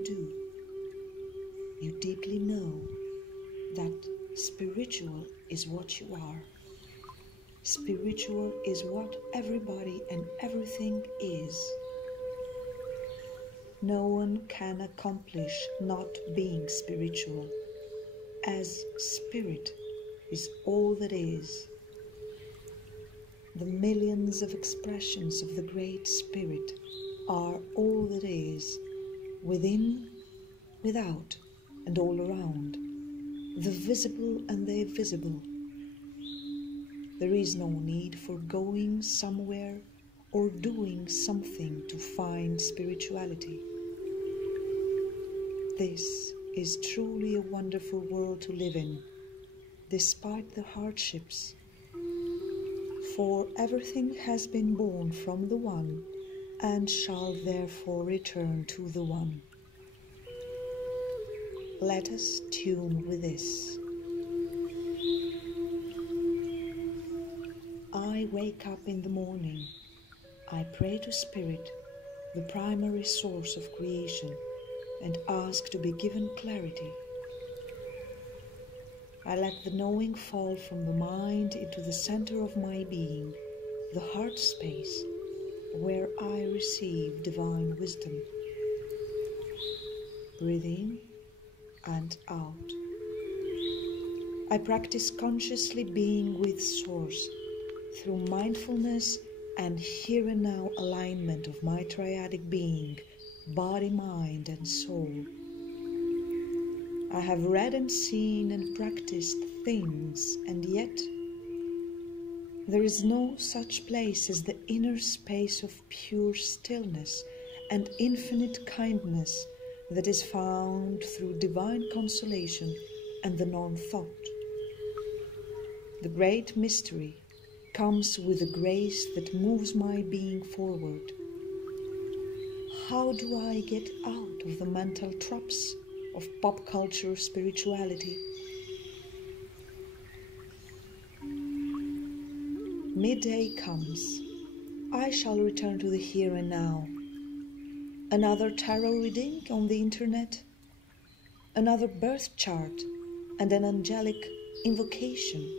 you do, you deeply know that spiritual is what you are. Spiritual is what everybody and everything is. No one can accomplish not being spiritual, as spirit is all that is. The millions of expressions of the Great Spirit are all that is, within, without, and all around, the visible and the invisible. There is no need for going somewhere or doing something to find spirituality. This is truly a wonderful world to live in, despite the hardships. For everything has been born from the One, and shall therefore return to the One. Let us tune with this. I wake up in the morning. I pray to Spirit, the primary source of creation, and ask to be given clarity. I let the knowing fall from the mind into the center of my being, the heart space, where I receive divine wisdom. Breathe in and out. I practice consciously being with Source through mindfulness and here and now alignment of my triadic being, body, mind, and soul. I have read and seen and practiced things, and yet there is no such place as the inner space of pure stillness and infinite kindness that is found through divine consolation and the non-thought. The great mystery comes with a grace that moves my being forward. How do I get out of the mental traps of pop culture spirituality? Midday comes. I shall return to the here and now. Another tarot reading on the internet, another birth chart, and an angelic invocation.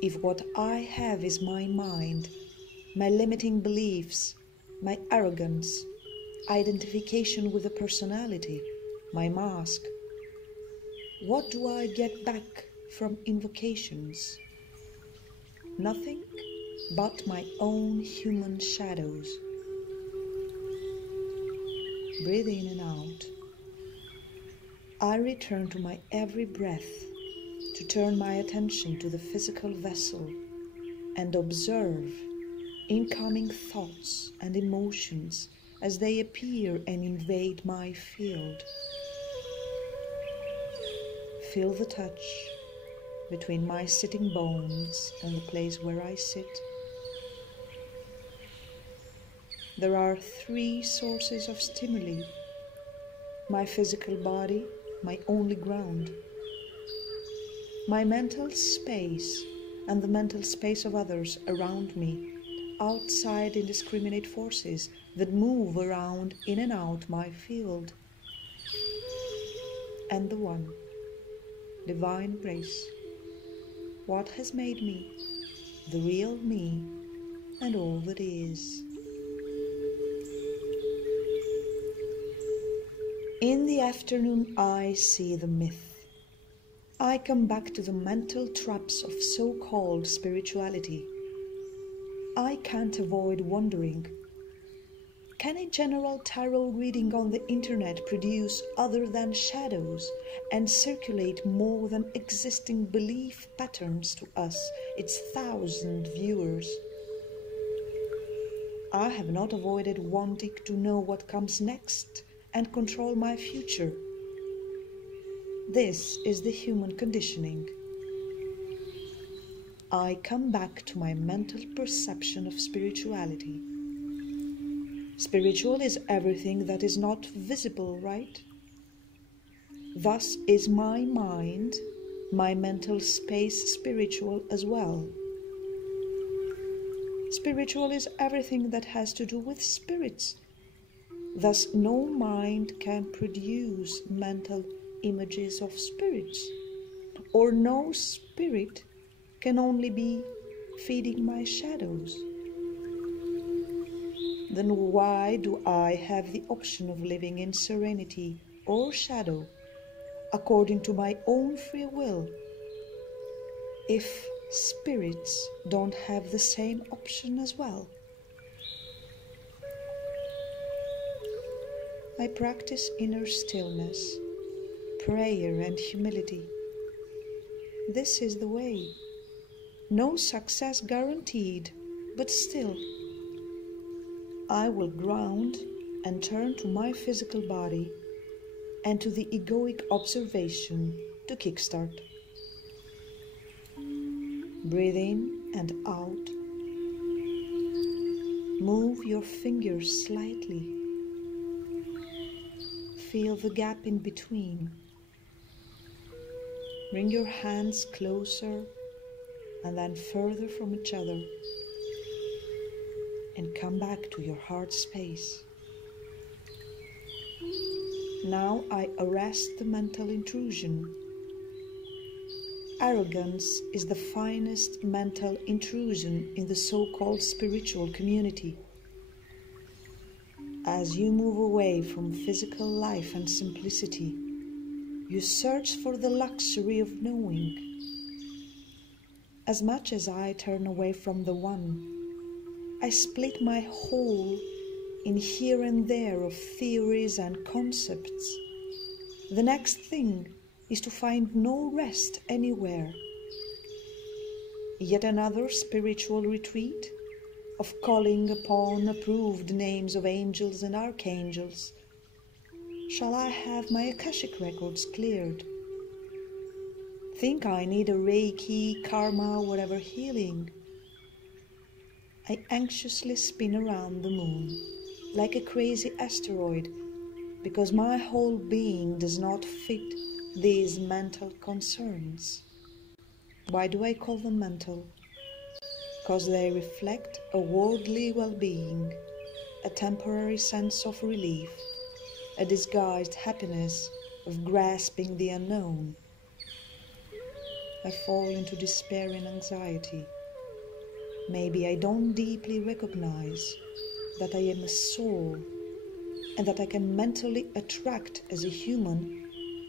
If what I have is my mind, my limiting beliefs, my arrogance, identification with a personality, my mask, what do I get back from invocations? Nothing but my own human shadows. Breathe in and out. I return to my every breath to turn my attention to the physical vessel and observe incoming thoughts and emotions as they appear and invade my field. Feel the touch between my sitting bones and the place where I sit. There are 3 sources of stimuli: my physical body, my only ground, my mental space, and the mental space of others around me, outside indiscriminate forces that move around in and out my field, and the One, divine grace, what has made me, the real me, and all that is. In the afternoon I see the myth. I come back to the mental traps of so-called spirituality. I can't avoid wondering, can a general tarot reading on the internet produce other than shadows and circulate more than existing belief patterns to us, its 1,000 viewers? I have not avoided wanting to know what comes next and control my future. This is the human conditioning. I come back to my mental perception of spirituality. Spiritual is everything that is not visible, right? Thus is my mind, my mental space spiritual as well. Spiritual is everything that has to do with spirits, Thus no mind can produce mental images of spirits, or no spirit can only be feeding my shadows. Then why do I have the option of living in serenity or shadow according to my own free will, if spirits don't have the same option as well? I practice inner stillness, prayer and humility. This is the way. No success guaranteed, but still, I will ground and turn to my physical body and to the egoic observation to kickstart. Breathe in and out. Move your fingers slightly. Feel the gap in between. Bring your hands closer and then further from each other, and come back to your heart space. Now I arrest the mental intrusion. Arrogance is the finest mental intrusion in the so-called spiritual community. As you move away from physical life and simplicity, you search for the luxury of knowing. As much as I turn away from the one, I split my whole in here and there of theories and concepts. The next thing is to find no rest anywhere. Yet another spiritual retreat of calling upon approved names of angels and archangels. Shall I have my Akashic records cleared? Think I need a Reiki, karma, whatever healing? I anxiously spin around the moon like a crazy asteroid because my whole being does not fit these mental concerns. Why do I call them mental? Because they reflect a worldly well-being, a temporary sense of relief, a disguised happiness of grasping the unknown. I fall into despair and anxiety. Maybe I don't deeply recognize that I am a soul and that I can mentally attract as a human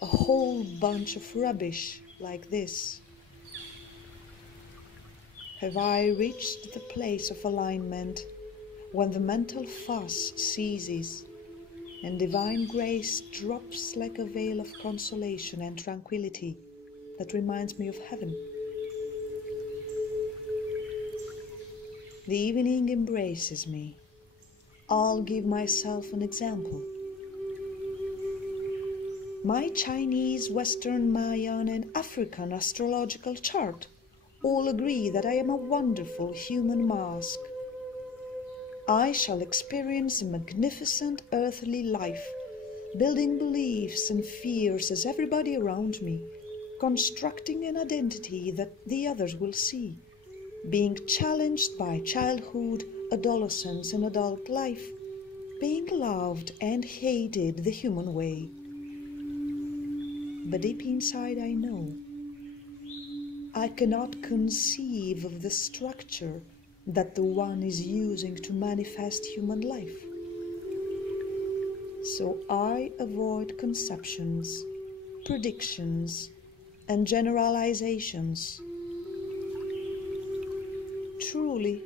a whole bunch of rubbish like this. Have I reached the place of alignment when the mental fuss ceases and divine grace drops like a veil of consolation and tranquility that reminds me of heaven? The evening embraces me. I'll give myself an example. My Chinese, Western, Mayan and African astrological chart all agree that I am a wonderful human mask. I shall experience a magnificent earthly life, building beliefs and fears as everybody around me, constructing an identity that the others will see, being challenged by childhood, adolescence and adult life, being loved and hated the human way. But deep inside I know I cannot conceive of the structure that the One is using to manifest human life. So I avoid conceptions, predictions, and generalizations. Truly,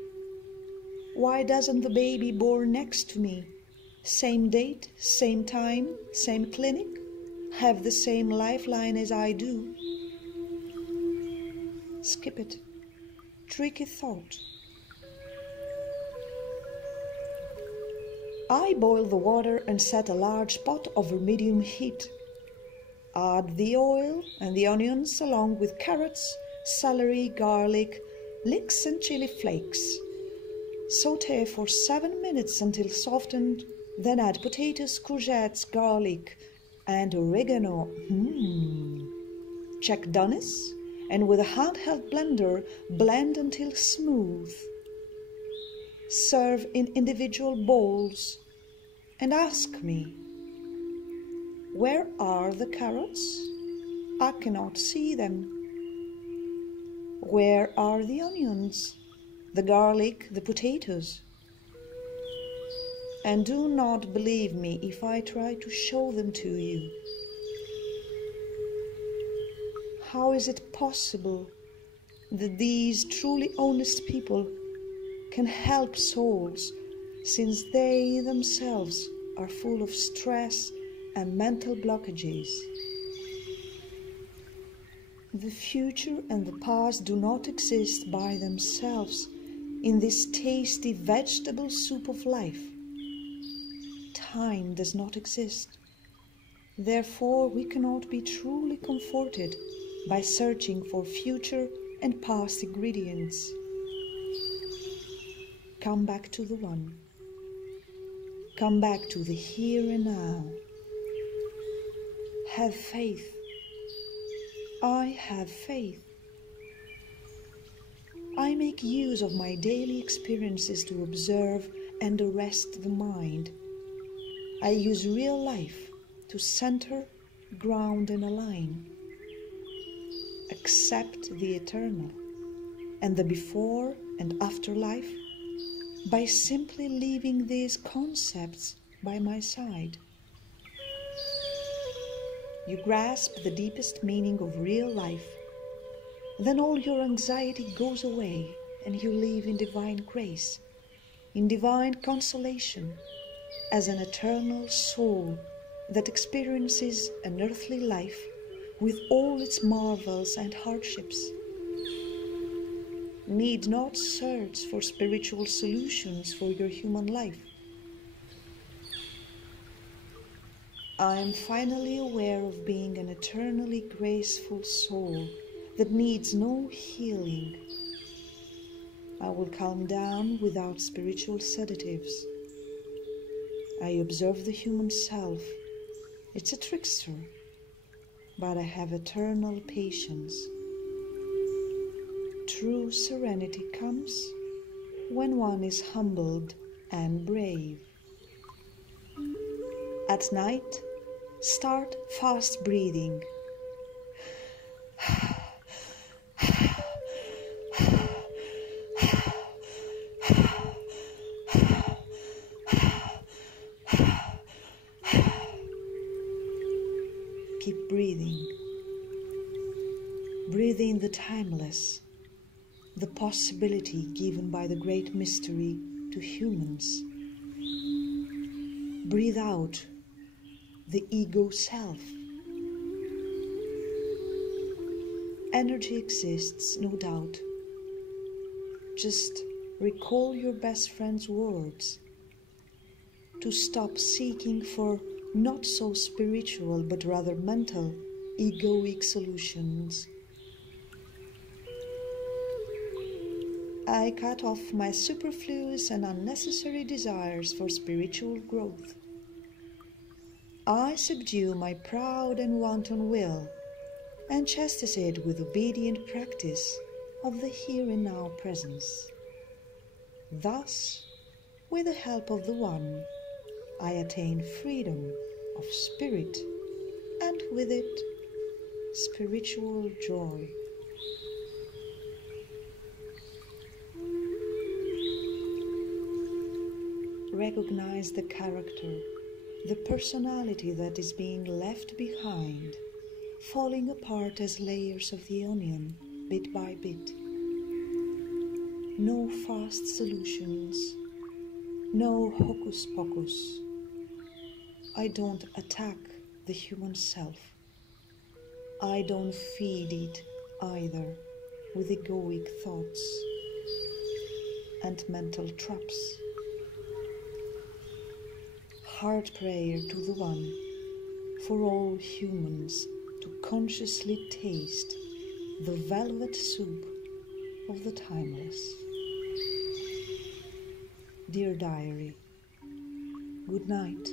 why doesn't the baby born next to me, same date, same time, same clinic, have the same lifeline as I do? Skip it. Tricky thought. I boil the water and set a large pot over medium heat. Add the oil and the onions along with carrots, celery, garlic, leeks and chili flakes. Saute for 7 minutes until softened, then add potatoes, courgettes, garlic and oregano. Check doneness, and with a handheld blender, blend until smooth. Serve in individual bowls. and ask me, where are the carrots? I cannot see them. Where are the onions, the garlic, the potatoes? And do not believe me if I try to show them to you. How is it possible that these truly honest people can help souls, since they themselves are full of stress and mental blockages? The future and the past do not exist by themselves in this tasty vegetable soup of life. Time does not exist. Therefore, we cannot be truly comforted by searching for future and past ingredients. Come back to the One. Come back to the here and now. Have faith. I have faith. I make use of my daily experiences to observe and arrest the mind. I use real life to center, ground, and align. Accept the eternal and the before and after life by simply leaving these concepts by my side. You grasp the deepest meaning of real life, then all your anxiety goes away and you live in divine grace, in divine consolation, as an eternal soul that experiences an earthly life with all its marvels and hardships. Need not search for spiritual solutions for your human life. I am finally aware of being an eternally graceful soul that needs no healing. I will calm down without spiritual sedatives. I observe the human self. It's a trickster, but I have eternal patience. True serenity comes when one is humbled and brave. At night, start fast breathing. Keep breathing. Breathe in the timeless, the possibility given by the great mystery to humans. Breathe out the ego self. Energy exists, no doubt. Just recall your best friend's words to stop seeking for not so spiritual but rather mental, egoic solutions. I cut off my superfluous and unnecessary desires for spiritual growth. I subdue my proud and wanton will and chastise it with obedient practice of the here and now presence. Thus, with the help of the One, I attain freedom of spirit and with it, spiritual joy. Recognize the character, the personality that is being left behind, falling apart as layers of the onion, bit by bit. No fast solutions, no hocus pocus. I don't attack the human self. I don't feed it either with egoic thoughts and mental traps. Heart prayer to the One for all humans to consciously taste the velvet soup of the timeless. Dear Diary, good night.